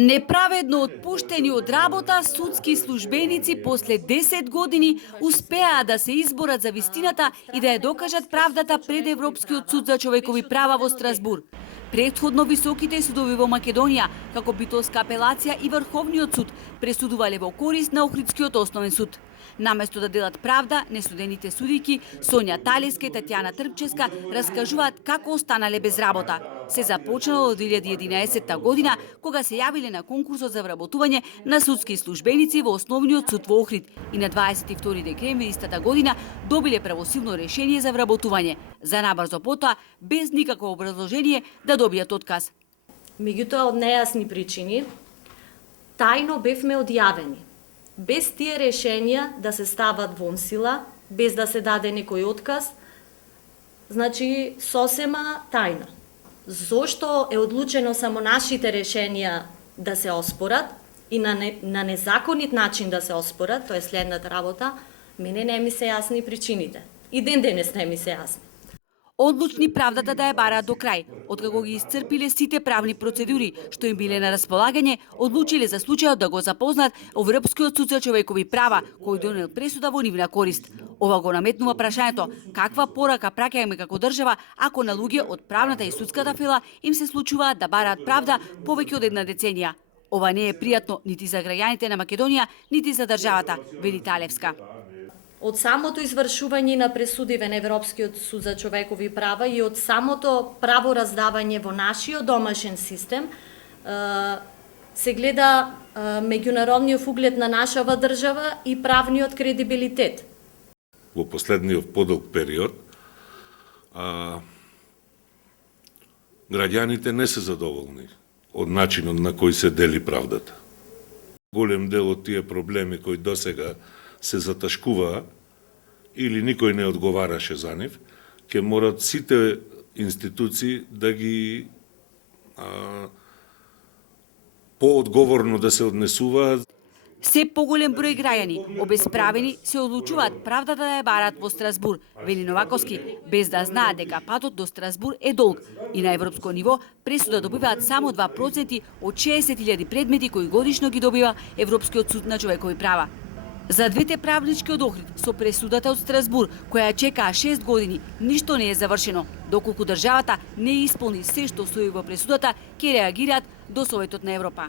Неправедно отпуштени од работа судски службеници после 10 години успеа да се изборат за вистината и да ја докажат правдата пред Европскиот суд за човекови права во Страсбур. Претходно високите судови во Македонија, како Битолска апелација и Врховниот суд, пресудувале во корист на Охридскиот основен суд. Наместо да делат правда, несудените судики Сонја Талеска и Татјана Трпческа раскажуваат како останале без работа. Се започнало од 2011 година, кога се јавиле на конкурсот за вработување на судски службеници во Основниот суд во Охрид и на 22 декември истата година добиле правосилно решение за вработување, за набрзо потоа, без никакво образложение, да добијат отказ. Меѓутоа, од нејасни причини, тајно бевме одјавени, без тие решенија да се стават вон сила, без да се даде некој отказ, значи сосема тајна. Зошто е одлучено само нашите решенија да се оспорат и на незаконит начин да се оспорат, тоа е следната работа, мене не ми се јасни причините. И ден денес не ми се јасни. Одлучни правдата да ја бараат до крај, откако ги исцрпиле сите правни процедури што им биле на располагање, одлучиле за случајот да го запознат Европскиот суд за човекови права, кој донел пресуда во нивна корист. Ова го наметнува прашањето каква порака праќаме како држава ако на луѓе од правната и судската фила им се случуваат да бараат правда повеќе од една деценија. Ова не е пријатно нити за граѓаните на Македонија, нити за државата, вели Талевска. Од самото извршување на пресудиве на Европскиот суд за човекови права и од самото правораздавање во нашиот домашен систем се гледа меѓународниот углед на нашава држава и правниот кредибилитет. Во последниот подолг период граѓаните не се задоволни од начинот на кој се дели правдата. Голем дел од тие проблеми кои досега се заташкуваа или никој не одговараше за нив, ќе морат сите институции да ги поодговорно да се однесуваат. Се поголем број граѓани, обесправени, се одлучуваат правдата да ја бараат во Страсбур, вели Новаковски, без да знаат дека патот до Страсбур е долг и на европско ниво пресуда добиваат само 2% од 60.000 предмети кои годишно ги добива Европскиот суд на човекови права. За двете правнички од Охрид со пресудата од Страсбур, која чекаа 6 години, ништо не е завршено, доколку државата не исполни се што стои во пресудата, ќе реагираат до Советот на Европа.